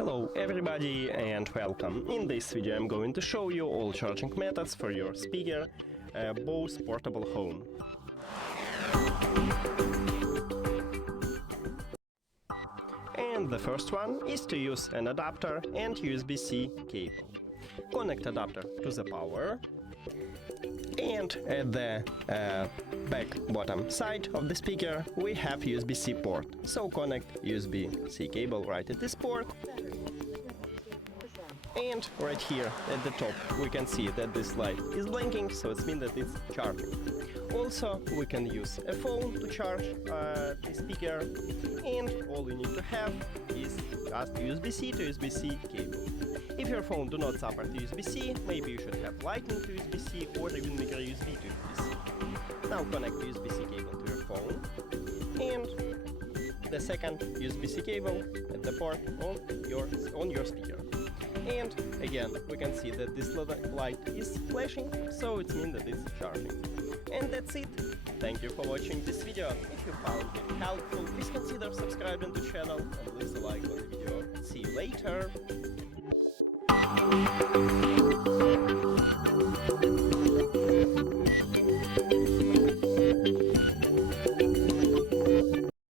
Hello everybody and welcome. In this video I'm going to show you all charging methods for your speaker BOSE Portable Home. And the first one is to use an adapter and USB-C cable. Connect adapter to the power, and at the back bottom side of the speaker we have USB-C port, so connect USB-C cable right at this port. And right here at the top we can see that this light is blinking, so it means that it's charging. Also we can use a phone to charge the speaker, and all you need to have is just USB-C to USB-C cable. If your phone do not support USB-C, maybe you should have Lightning to USB-C or even micro USB to USB-C. Now connect USB-C cable to your phone and the second USB-C cable at the port on your speaker. And again, we can see that this light is flashing, so it means that it's charging. And that's it. Thank you for watching this video. If you found it helpful, please consider subscribing to the channel and leave a like on the video. See you later!